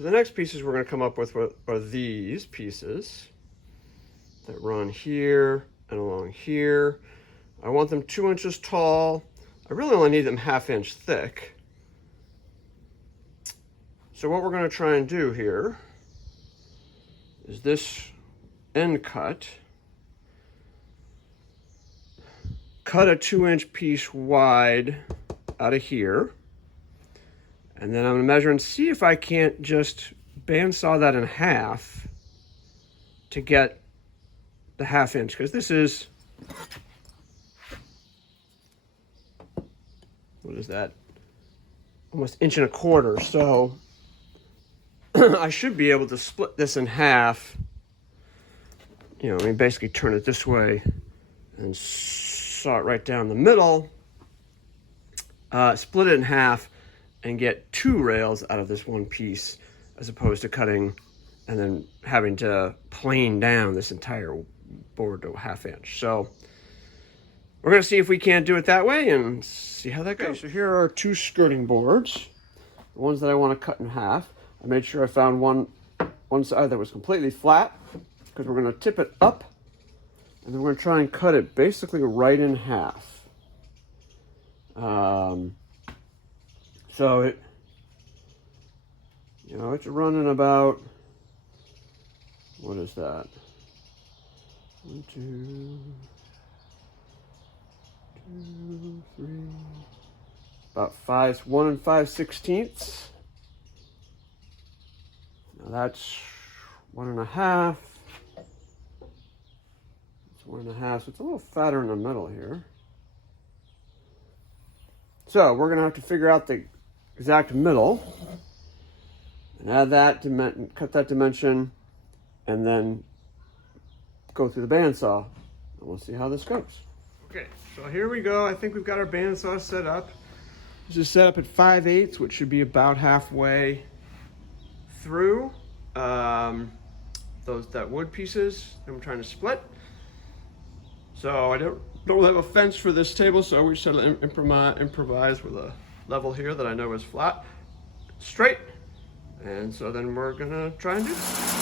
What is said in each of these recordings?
So the next pieces we're going to come up with are these pieces that run here and along here. I want them 2 inches tall. I really only need them 1/2 inch thick. So what we're going to try and do here is this end cut. Cut a 2-inch piece wide out of here. And then I'm going to measure and see if I can't just bandsaw that in half to get the 1/2 inch. Because this is, what is that? Almost 1.25 inches. So I should be able to split this in half. You know, I mean, basically turn it this way and saw it right down the middle. Split it in half and get 2 rails out of this one piece, as opposed to cutting and then having to plane down this entire board to a 1/2 inch. So we're going to see if we can't do it that way and see how that goes. Okay, so here are 2 skirting boards, the ones that I want to cut in half. I made sure I found one side that was completely flat, because we're going to tip it up, and then we're going to try and cut it basically right in half. So it's running about, what is that? 1, 2, 3, about 1 1/5/16. Now that's 1 1/2. It's 1 1/2, so it's a little fatter in the middle here. So we're gonna have to figure out the exact middle and add that cut that dimension, and then go through the bandsaw, and we'll see how this goes. Okay, so here we go. I think we've got our bandsaw set up. This is set up at 5/8, which should be about halfway through that wood pieces that I'm trying to split. So I don't have a fence for this table, so we just had to improvise with a level here that I know is flat, straight. And so then we're gonna try and do this.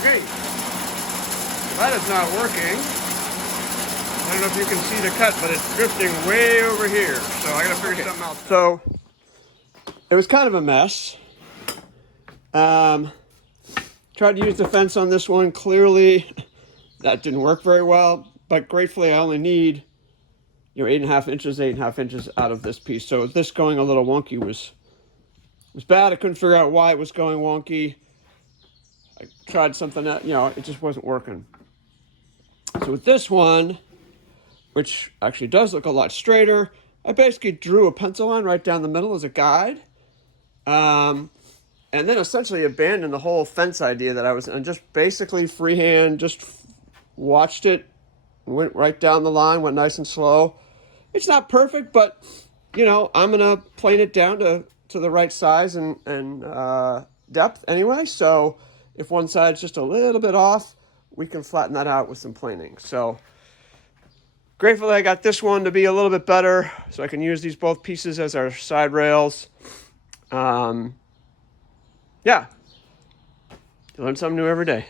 Okay, that is not working. I don't know if you can see the cut, but it's drifting way over here. So I gotta figure something out. So it was kind of a mess. Tried to use the fence on this one. Clearly that didn't work very well, but gratefully I only need 8.5 inches out of this piece. So this going a little wonky was bad. I couldn't figure out why it was going wonky. I tried something that, it just wasn't working. So with this one, which actually does look a lot straighter, I basically drew a pencil line right down the middle as a guide. And then essentially abandoned the whole fence idea that I was, and just basically freehand, just watched it, went right down the line, went nice and slow. It's not perfect, but, I'm going to plane it down to the right size and depth anyway. So if one side's just a little bit off, we can flatten that out with some planing. So gratefully I got this one to be a little bit better, so I can use these both pieces as our side rails. Yeah, you learn something new every day.